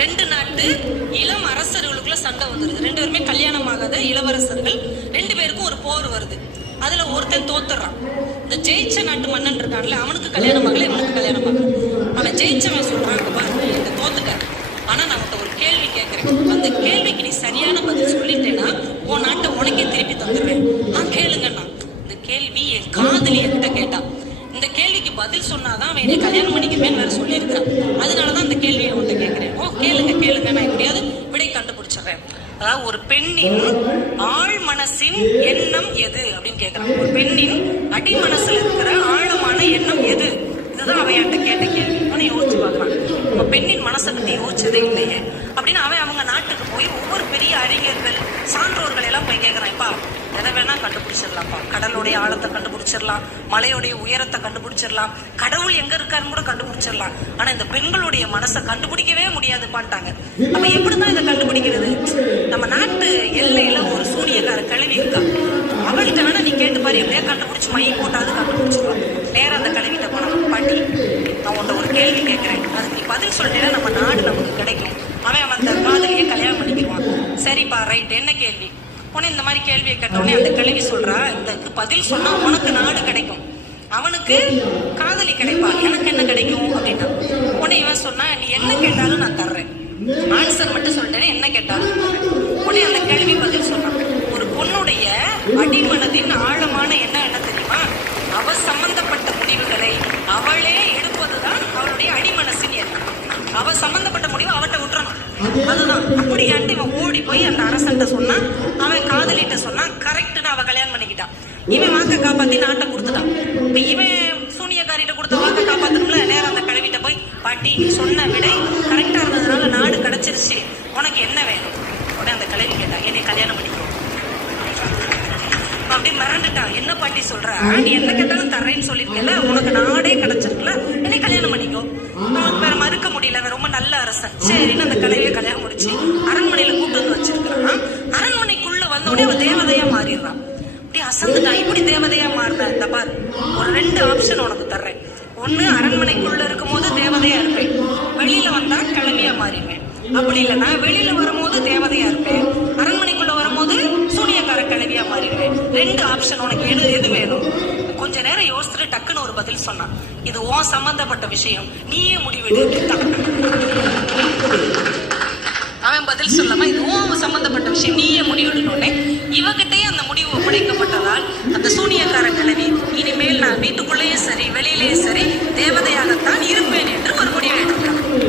ரெண்டு நாட்டு இளம் அரசர்களுக்குள்ள சண்டை வந்துருது. ரெண்டு பேருமே கல்யாணம் ஆகாத இளவரசர்கள், ரெண்டு பேருக்கும் ஒரு போர் வருது. அதுல ஒருத்தன் தோத்துறான். இந்த ஜெயிச்ச நாட்டு மன்னன் இருக்கான்ல, அவனுக்கு கல்யாணம் ஆகல, இவனுக்கு கல்யாணம் ஆகல. அவன் ஜெயிச்சவன் சொல்றான், பாரு இந்த தோத்துட்ட, ஆனா நான் உன்ட்ட ஒரு கேள்வி கேட்கிறேன், அந்த கேள்விக்கு நீ சரியான பதில் சொல்லிட்டேன்னா உன் நாட்டை உனக்கே திருப்பி தந்துடுவேன். நான் கேளுங்கண்ணா. இந்த கேள்வி என் காதலி என்கிட்ட கேட்டான். இந்த கேள்விக்கு பதில் சொன்னாதான் அவன் என்னை கல்யாணம் பண்ணிக்குவேன்னு வேற சொல்லியிருக்கிறான். அதனாலதான் இந்த கேள்வியை உன்ட்ட கேட்கிறேன். ஓ கேளுங்க, நான் எப்படியாவது விடை கண்டுபிடிச்சிடுறேன். அதாவது ஒரு பெண்ணின் ஆழ் மனசின் எண்ணம் எது அப்படின்னு கேட்கிறான். ஒரு பெண்ணின் அடி மனசுல இருக்கிற ஆழமான எண்ணம் எது? இதுதான் அவன் என்கிட்ட கேட்ட கேள்வி. அவனை யோசிச்சு பார்க்கலாம். நம்ம பெண்ணின் மனசை பத்தி யோசிச்சதே இல்லையே அப்படின்னு அவன் அவங்க நாட்டுக்கு போய் ஒவ்வொரு பெரிய அறிஞர்கள், சான்றோர்கள் எல்லாம் போய் கேட்கிறான். இப்பா எதை வேணா கண்டுபிடிச்சிடலாம்ப்பா, கடலுடைய ஆழத்தை கண்டுபிடிச்சிடலாம், மலையுடைய உயரத்தை கண்டுபிடிச்சிடலாம், கடவுள் எங்க இருக்காருன்னு கூட கண்டுபிடிச்சிடலாம், ஆனா இந்த பெண்களுடைய மனசை கண்டுபிடிக்கவே முடியாதுப்பான்ட்டாங்க. அப்ப எப்படிதான் இதை கண்டுபிடிக்கிறது? நம்ம நாட்டு எல்லையில ஒரு சூனியக்கார கழுவி இருக்கா, அவள்கிட்ட வேணா நீ கேட்டு பாரு, எப்படியா கண்டுபிடிச்சு மைய போட்டாது கண்டுபிடிச்சிருவான். நேரம் அந்த கழுவிட்ட போனா, பாட்டி நான் உன்ட்ட ஒரு கேள்வி கேட்கிறேன், அதுக்கு நீ பதில் சொல்லிட்டேன்னா நம்ம நாடு நமக்கு கிடைக்கும். அவன் அந்த காதலியே கல்யாணம் பண்ணிக்குவான். சரிப்பா ரைட், என்ன கேள்வி? உடனே இந்த மாதிரி கேள்வியை கேட்டோடனே அந்த கிழவி சொல்றா, இதுக்கு பதில் சொன்னா உனக்கு நாடு கிடைக்கும், அவனுக்கு காதலி கிடைப்பா, எனக்கு என்ன கிடைக்கும் அப்படின்னா. உடனே இவன் சொன்னா, நீ என்ன கேட்டாலும் நான் தர்றேன், ஆன்சர் மட்டும் சொல்லிட்டேன், என்ன கேட்டாலும் தர்றேன். உடனே அந்த கேள்வி பதில் சொன்னான், ஒரு பொண்ணுடைய அடிமனதின் ஆழமான எண்ணம் என்ன தெரியுமா? அவ சம்பந்தப்பட்ட முடிவுகளை அவளே எடுப்பதுதான் அவளுடைய அடிமனசின் எண்ணம். அவ சம்பந்தப்பட்ட முடிவு அவட்ட விட்டுறணும், அதுதான். அப்படியாண்டு இவன் ஓடி போய் அந்த அரசன்ட்ட சொன்னான், அவன் காதலிட்ட சொன்னான், கரெக்ட்னு அவ கல்யாணம் பண்ணிக்கிட்டான். இவன் வாக்க காப்பாத்தி நாட்டை கொடுத்துட்டான். இப்ப இவன் சூனியக்காரிட்ட கொடுத்த வாக்க காப்பாத்தணும்ல, நேரம் அந்த கழுவிட்ட போய், பாட்டி நீ சொன்ன விடை கரெக்டா இருந்ததுனால நாடு கிடைச்சிருச்சு, உனக்கு என்ன வேணும்? உடனே அந்த கழுவி கேட்டான், என்னை கல்யாணம் பண்ணிக்கோ. அப்படி மிரண்டுட்டான். என்ன பாட்டி சொல்ற, நீ என்ன கேட்டாலும் தர்றேன்னு சொல்லிருக்கல, உனக்கு நாடே கிடைச்சிருக்குல, என்னை கல்யாணம் பண்ணிக்கோ. அவனுக்கு வேற மறுக்க முடியல, ரொம்ப நல்ல அரசன். சரின்னு அந்த கலையை கல்யாணம் முடிச்சு அரண்மனையில கூட்டு வந்து வச்சிருக்கிறான். அரண்மனைக்குள்ள வந்தோடனே அவன் தேவதையா மாறிடுறான். அப்படி அசந்துட்டான். இப்படி தேவதையா மாறின இந்த பார், ஒரு 2 ஆப்ஷன் உனக்கு தர்றேன். ஒண்ணு, அரண்மனைக்குள்ள இருக்கும் போது தேவதையா இருப்பேன், வெளியில வந்தா கிளம்பியா மாறிடுவேன். அப்படி இல்லைன்னா வெளியில வரும்போது தேவதையா இருப்பேன், அரண்மனைக்குள்ள வரும்போது சூனியக்கார கிளவியா மாறிடுவேன். 2 ஆப்ஷன் உனக்கு எது வேணும்? கொஞ்ச நேரம் யோசிச்சுட்டு டக்குன்னு ஒரு பதில் சொன்னான், இது உன் சம்பந்தப்பட்ட விஷயம், நீயே முடிவெடு. அவன் பதில் சொல்லாம, இது உன் சம்பந்தப்பட்ட விஷயம், நீயே முடிவெடுனோடனே இவகிட்டே அந்த முடிவு ஒப்படைக்கப்பட்டதால் அந்த சூனியக்கார கிழவி, இனிமேல் நான் வீட்டுக்குள்ளேயே சரி வெளியிலேயே சரி தேவதையாகத்தான் இருப்பேன்